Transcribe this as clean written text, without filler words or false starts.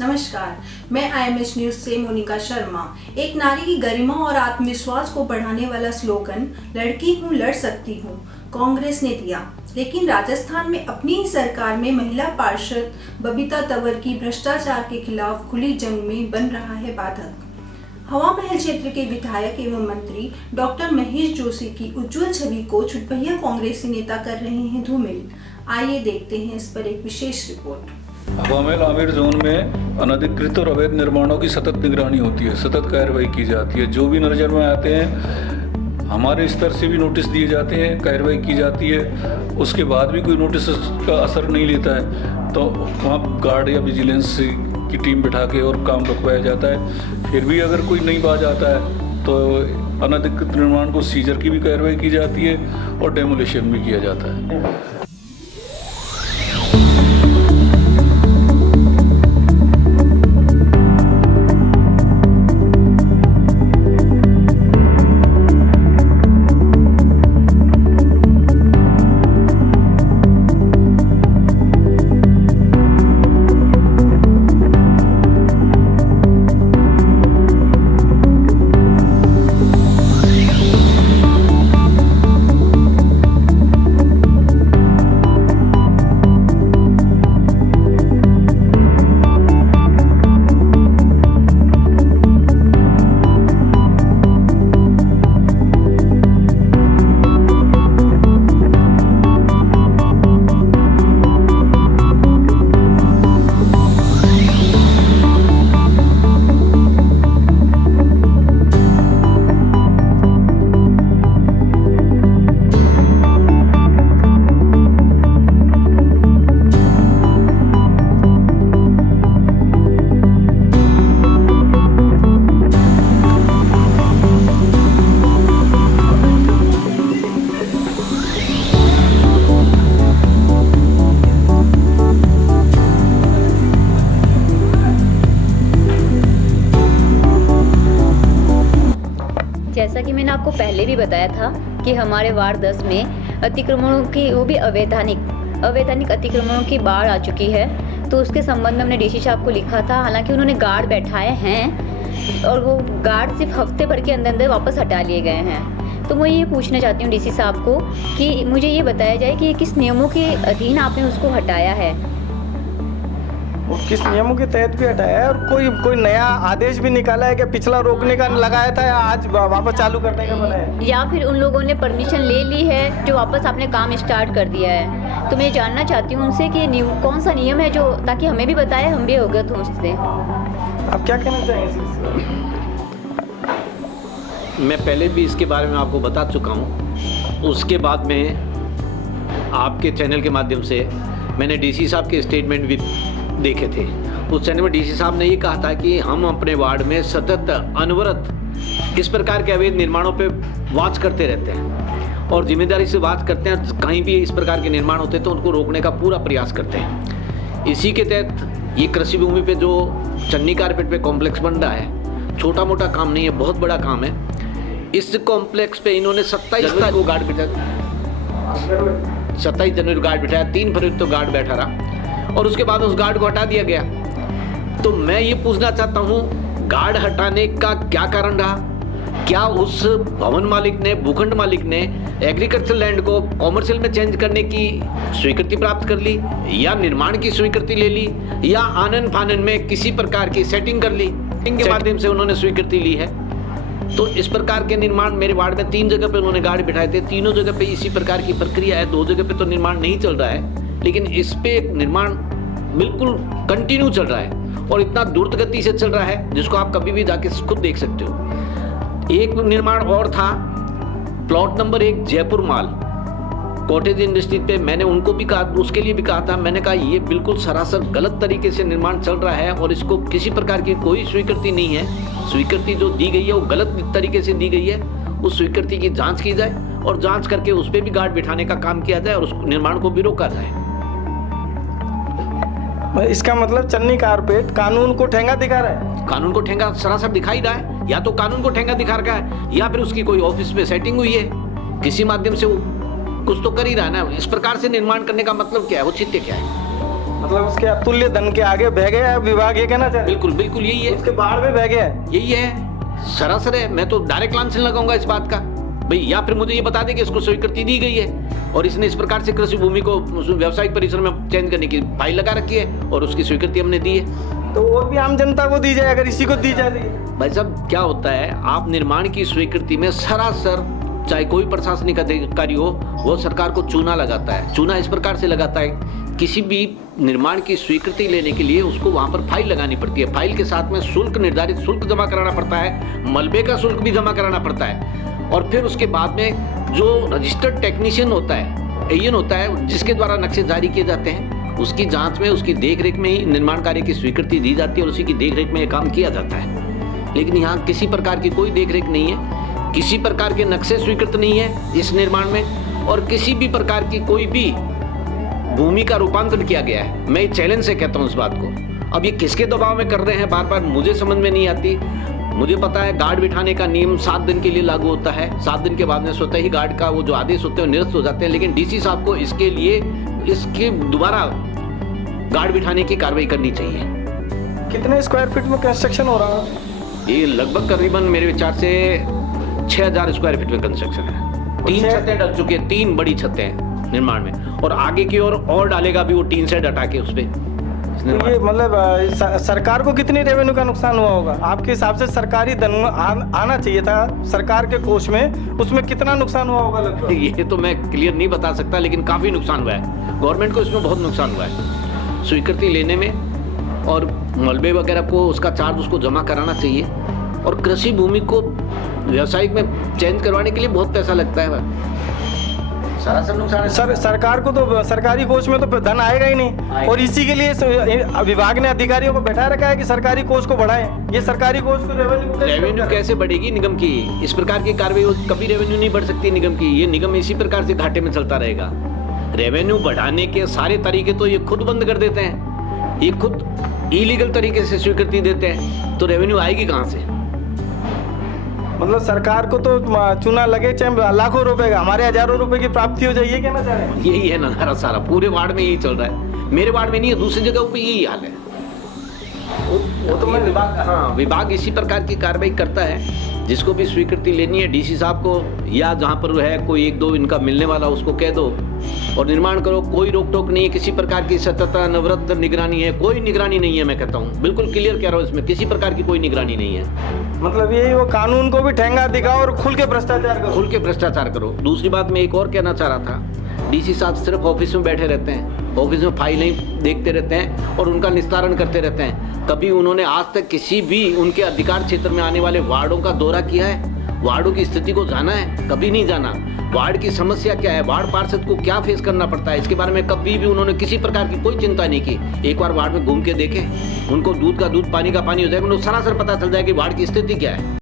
नमस्कार, मैं IMH news से मोनिका शर्मा। एक नारी की गरिमा और आत्मविश्वास को बढ़ाने वाला स्लोगन लड़की हूँ लड़ सकती हूँ कांग्रेस ने दिया, लेकिन राजस्थान में अपनी ही सरकार में महिला पार्षद बबीता तंवर की भ्रष्टाचार के खिलाफ खुली जंग में बन रहा है बाधक। हवा महल क्षेत्र के विधायक एवं मंत्री डॉक्टर महेश जोशी की उज्जवल छवि को छुटभैया कांग्रेसी नेता कर रहे हैं धूमिल। आइए देखते हैं इस पर एक विशेष रिपोर्ट। हवा महल आमिर जोन में अनधिकृत और अवैध निर्माणों की सतत निगरानी होती है, सतत कार्रवाई की जाती है। जो भी नजर में आते हैं हमारे स्तर से भी नोटिस दिए जाते हैं, कार्रवाई की जाती है। उसके बाद भी कोई नोटिस का असर नहीं लेता है तो वहाँ गार्ड या विजिलेंस की टीम बिठा के और काम रुकवाया जाता है। फिर भी अगर कोई नहीं बाज आता है तो अनधिकृत निर्माण को सीजर की भी कार्रवाई की जाती है और डेमोलिशन भी किया जाता है। जैसा कि मैंने आपको पहले भी बताया था कि हमारे वार्ड 10 में अतिक्रमणों की, वो भी अवैधानिक अतिक्रमणों की बाढ़ आ चुकी है। तो उसके संबंध में हमने डीसी साहब को लिखा था। हालांकि उन्होंने गार्ड बैठाए हैं और वो गार्ड सिर्फ हफ्ते भर के अंदर वापस हटा लिए गए हैं। तो मैं ये पूछना चाहती हूँ डीसी साहब को कि मुझे ये बताया जाए कि किस नियमों के अधीन आपने उसको हटाया है और किस नियमों के तहत भी हटाया है, और कोई नया आदेश भी निकाला है कि पिछला रोकने का लगाया था या आज वापस चालू करने का बनाया है, या फिर उन लोगों ने परमिशन ले ली है जो वापस आपने काम स्टार्ट कर दिया है। तो मैं जानना चाहती हूँ उनसे कि कौन सा नियम है जो, ताकि हमें भी बताए, हम भी अवगत हों उससे। आप क्या कहना चाहेंगे? मैं पहले भी इसके बारे में आपको बता चुका हूँ। उसके बाद में आपके चैनल के माध्यम से मैंने डीसी साहब के स्टेटमेंट भी देखे थे। उस चैनल में डीसी साहब ने ये कहा था कि हम अपने वार्ड में सतत अनवरत इस प्रकार के अवैध निर्माणों पे वॉच करते रहते हैं और जिम्मेदारी से वॉच करते हैं। कहीं भी इस प्रकार के निर्माण होते हैं तो उनको रोकने का पूरा प्रयास करते हैं। इसी के तहत ये कृषि भूमि पे जो चन्नी कारपेट पे कॉम्प्लेक्स बन रहा है, छोटा मोटा काम नहीं है, बहुत बड़ा काम है। इस कॉम्प्लेक्स पे इन्होंने 27 जनवरी को गार्ड बिठाया, 3 फरवरी तो गार्ड बैठा रहा और उसके बाद उस गार्ड को हटा दिया गया। तो मैं ये पूछना चाहता हूँ, गार्ड हटाने का क्या कारण रहा? क्या उस भवन मालिक ने, भूखंड मालिक ने एग्रीकल्चर लैंड को कॉमर्शियल में चेंज करने की स्वीकृति प्राप्त कर ली, या निर्माण की स्वीकृति ले ली, या आनन फानन में किसी प्रकार की सेटिंग कर ली, इनके माध्यम से उन्होंने स्वीकृति ली है? तो इस प्रकार के निर्माण मेरे वार्ड में 3 जगह पे उन्होंने गार्ड बिठाए थे। तीनों जगह पे इसी प्रकार की प्रक्रिया है। 2 जगह पे तो निर्माण नहीं चल रहा है, लेकिन इस पे निर्माण बिल्कुल कंटिन्यू चल रहा है और इतना द्रुत गति से चल रहा है जिसको आप कभी भी जाके खुद देख सकते हो। एक निर्माण और था, प्लॉट नंबर 1 जयपुर माल कॉटेज इंडस्ट्री पे। मैंने उनको भी कहा, उसके लिए भी कहा था, मैंने कहा ये बिल्कुल सरासर गलत तरीके से निर्माण चल रहा है और इसको किसी प्रकार की कोई स्वीकृति नहीं है। स्वीकृति जो दी गई है वो गलत तरीके से दी गई है। उस स्वीकृति की जांच की जाए और जांच करके उस पर भी गार्ड बिठाने का काम किया जाए और उस निर्माण को भी रोका जाए। इसका मतलब चन्नी कारपेट कानून को ठेंगा दिखा रहा है। कानून को ठेंगा सरासर दिखाई रहा है, या तो कानून को ठेंगा दिखा रहा है या फिर उसकी कोई ऑफिस में सेटिंग हुई है, किसी माध्यम से वो कुछ तो कर ही रहा है ना। इस प्रकार से निर्माण करने का मतलब क्या है, औचित्य क्या है? मतलब उसके अतुल्य धन के आगे बह गया विभाग, ये कहना चाह रहे बिल्कुल बिल्कुल यही है, उसके बाढ़ में बह गया है। यही है, सरासर है। मैं तो डायरेक्ट लांछन लगाऊंगा इस बात का भाई, या फिर मुझे ये बता दें कि इसको स्वीकृति दी गई है और इसने इस प्रकार से कृषि भूमि को व्यावसायिक परिसर में चेंज करने की फाइल लगा रखी है और उसकी स्वीकृति हमने दी है। तो और भी आम जनता को दी जाए, अगर इसी को दी जाए। भाई साहब क्या होता है, आप निर्माण की स्वीकृति में सरासर चाहे कोई प्रशासनिक अधिकारी हो, वो सरकार को चूना लगाता है। चूना इस प्रकार से लगाता है, किसी भी निर्माण की स्वीकृति लेने के लिए उसको वहां पर फाइल लगानी पड़ती है। फाइल के साथ में शुल्क, निर्धारित शुल्क जमा कराना पड़ता है, मलबे का शुल्क भी जमा कराना पड़ता है और फिर उसके बाद में जो रजिस्टर्ड टेक्नीशियन होता है, एएन होता है, जिसके द्वारा नक्शे जारी किए जाते हैं, उसकी जांच में, उसकी देखरेख में ही निर्माण कार्य की स्वीकृति दी जाती है और उसी की देखरेख में ये काम किया जाता है। लेकिन यहाँ किसी प्रकार की कोई देखरेख नहीं है, किसी प्रकार के नक्शे स्वीकृत नहीं है इस निर्माण में और किसी भी प्रकार की कोई भी भूमि का रूपांतरण किया गया है। मैं चैलेंज से कहता हूँ इस बात को। अब ये किसके दबाव में कर रहे हैं बार बार, मुझे समझ में नहीं आती। मुझे पता है गार्ड बिठाने का नियम 7 दिन के लिए लागू होता है, 7 दिन के बाद में स्वतः ही गार्ड का वो जो आदेश होते हैं निरस्त हो जाते हैं, लेकिन डीसी साहब को इसके लिए इसके दोबारा गार्ड बिठाने की कार्रवाई करनी चाहिए। कितने स्क्वायर फीट में कंस्ट्रक्शन हो रहा है? ये लगभग करीबन मेरे विचार से 6000 स्क्वायर फीट में कंस्ट्रक्शन है। 3 छतें डल चुकी है, 3 बड़ी छतें हैं निर्माण में और आगे की ओर और डालेगा भी वो टीन सेट हटा के उस पे। तो ये मतलब सरकार को कितनी रेवेन्यू का नुकसान हुआ होगा आपके हिसाब से? सरकारी धन आना चाहिए था सरकार के कोष में, उसमें कितना नुकसान हुआ होगा लगभग? ये तो मैं क्लियर नहीं बता सकता, लेकिन काफी नुकसान हुआ है। गवर्नमेंट को इसमें बहुत नुकसान हुआ है स्वीकृति लेने में और मलबे वगैरह को उसका चार्ज उसको जमा कराना चाहिए और कृषि भूमि को व्यावसायिक में चेंज करवाने के लिए बहुत पैसा लगता है। सरासर नुकसान है। सरकार को तो सरकारी कोष में तो धन आएगा ही नहीं और इसी के लिए विभाग ने अधिकारियों को बैठा रखा है कि सरकारी कोष को बढ़ाएं। ये सरकारी कोष को रेवेन्यू कैसे बढ़ेगी निगम की? इस प्रकार की कार्रवाई कभी रेवेन्यू नहीं बढ़ सकती निगम की। ये निगम इसी प्रकार से घाटे में चलता रहेगा। रेवेन्यू बढ़ाने के सारे तरीके तो ये खुद बंद कर देते हैं, ये खुद इलीगल तरीके से स्वीकृति देते हैं, तो रेवेन्यू आएगी कहाँ से? मतलब सरकार को तो चूना लगे चाहे लाखों रुपए का, हमारे हजारों रुपए की प्राप्ति हो जाइए, कहना चाह रहे हैं? यही है नजारा सारा, पूरे वार्ड में यही चल रहा है। मेरे वार्ड में नहीं है, दूसरी जगह पे यही हाल है। वो तो मैं विभाग इसी प्रकार की कार्रवाई करता है। जिसको भी स्वीकृति लेनी है डीसी साहब को या जहाँ पर है कोई 1-2 इनका मिलने वाला उसको कह दो और निर्माण करो। कोई रोक टोक नहीं है, किसी प्रकार की सतत नवरत निगरानी है, कोई निगरानी नहीं है। मैं कहता हूँ बिल्कुल क्लियर कह रहा हूँ, इसमें किसी प्रकार की कोई निगरानी नहीं है। मतलब यही वो कानून को भी ठेंगा दिखाओ और खुल के भ्रष्टाचार करो। खुल के भ्रष्टाचार करो। दूसरी बात मैं एक और कहना चाह रहा था, डीसी साहब सिर्फ ऑफिस में बैठे रहते हैं, ऑफिस में फाइलें देखते रहते हैं और उनका निस्तारण करते रहते हैं। कभी उन्होंने आज तक किसी भी उनके अधिकार क्षेत्र में आने वाले वार्डों का दौरा किया है? वार्डों की स्थिति को जाना है? कभी नहीं जाना। वार्ड की समस्या क्या है, वार्ड पार्षद को क्या फेस करना पड़ता है, इसके बारे में कभी भी उन्होंने किसी प्रकार की कोई चिंता नहीं की। एक बार वार्ड में घूम के देखें, उनको दूध का दूध, पानी का पानी हो जाएगा, उनको सरासर पता चल जाएगा कि वार्ड की स्थिति क्या है।